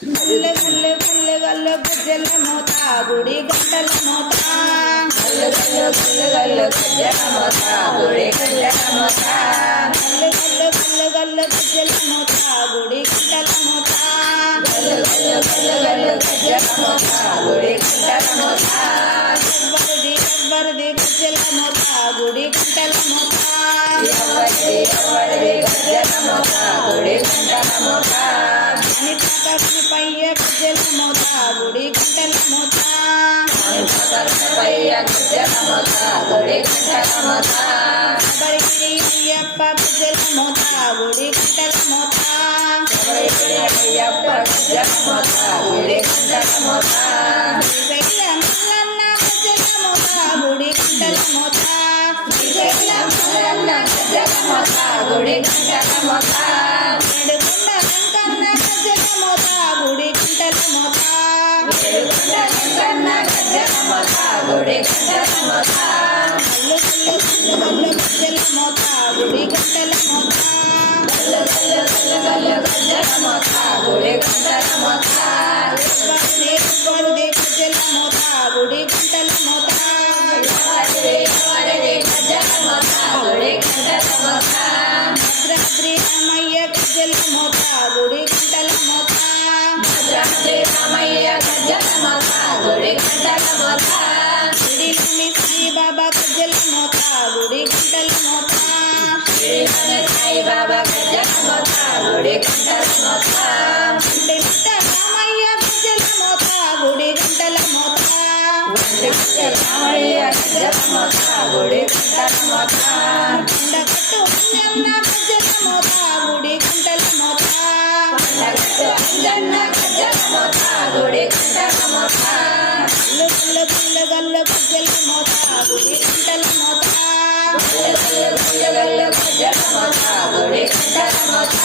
పుల్లె పుల్లె పుల్లె గల్ల గజ్జలను తాగుడి గంటలను గల్ల గల్ల పుల్లె గల్ల గజ్జలను తాగుడి గంటలను గల్ల గల్ల పుల్లె గల్ల గజ్జలను తాగుడి గంటలను గల్ల గల్ల పుల్లె గల్ల గజ్జలను తాగుడి గంటలను ఎవ్వరిది ఎవ్వరిది గజ్జలను తాగుడి గంటలను గుడి గంటల మోతా అయ్యప్ప గుజల మోతా గుడి గంటల మోతా అయ్యప్ప గుజల మోతా గుడి గంటల మోతా వెయ్య మల్లన్న గుడి గంటల మోత ఏడుకొండ వెంకన్న గజ్జల మోత గుడి గంటల మోత ఏడుకొండ వెంకన్న గజ్జల మోత గుడి గంటల మోత కళ్ళు కళ్ళు కళ్ళు కళ్ళు గజ్జల మోత గుడి గంటల ప్రజల మోత గుడి గంటల మోత శ్రీలమి సాయి బాబా ప్రజల మోత గుడి గంటల మోత శ్రీలమి సాయి బాబా ప్రజల మోత గుడి గంటల మోత పండిత రామయ్య ప్రజల మోత గుడి గంటల మోత పండిత రామయ్య ప్రజల మోత గుడి గంటల మోత పండగట్టు గంటల మోత గల్లు గల్లు గల్లు గల్లు గుడి గంటల మోతా గల్లు గల్లు గల్లు గల్లు గజ్జల మోత గుడి గంటల మోత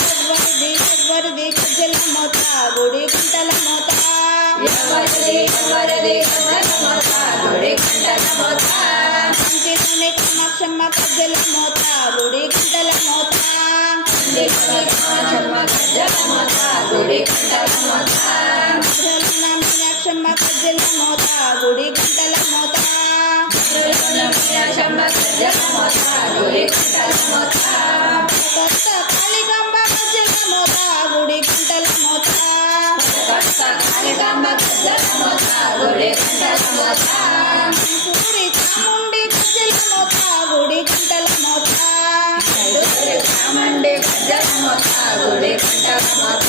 ఎవరిది ఎవరిది గజ్జల మోత గుడి గంటల మోత ఎవరిది ఎవరిది గజ్జల మోత గుడి గంటల మోత ఇంటిలోని కామాక్షమ్మ గజ్జల మోత గుడి గంటల మోత కామాక్షమ్మ గుడి గంటల శంభ పద్యల మోత గుడి గంటల మోత కొత్త కాళికంబ పద్యల మోత గుడి గంటల మోత సూరి చాముండి గజ్జల మోత గుడి గంటల మోత చాముండి గజ్జల మోత గుడి గంటల మోత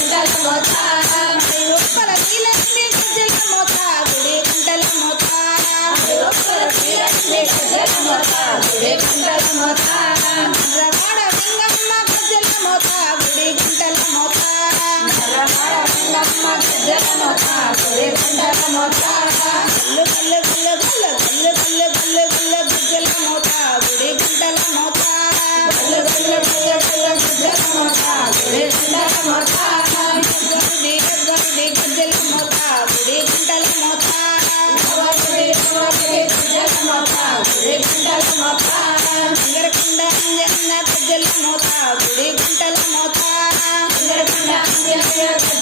Mortal.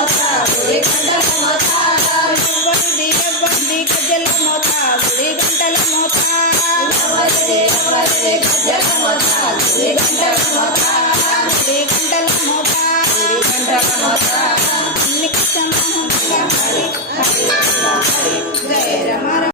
మోత గుడి గంటల మోత ఎవరిది ఎవరిది గజ్జల గుడి గంటల ఎవరిది ఎవరిది గజ్జల గుడి గంటల గుడి గంటల గుడి గంటల హరి హరి జయ రమ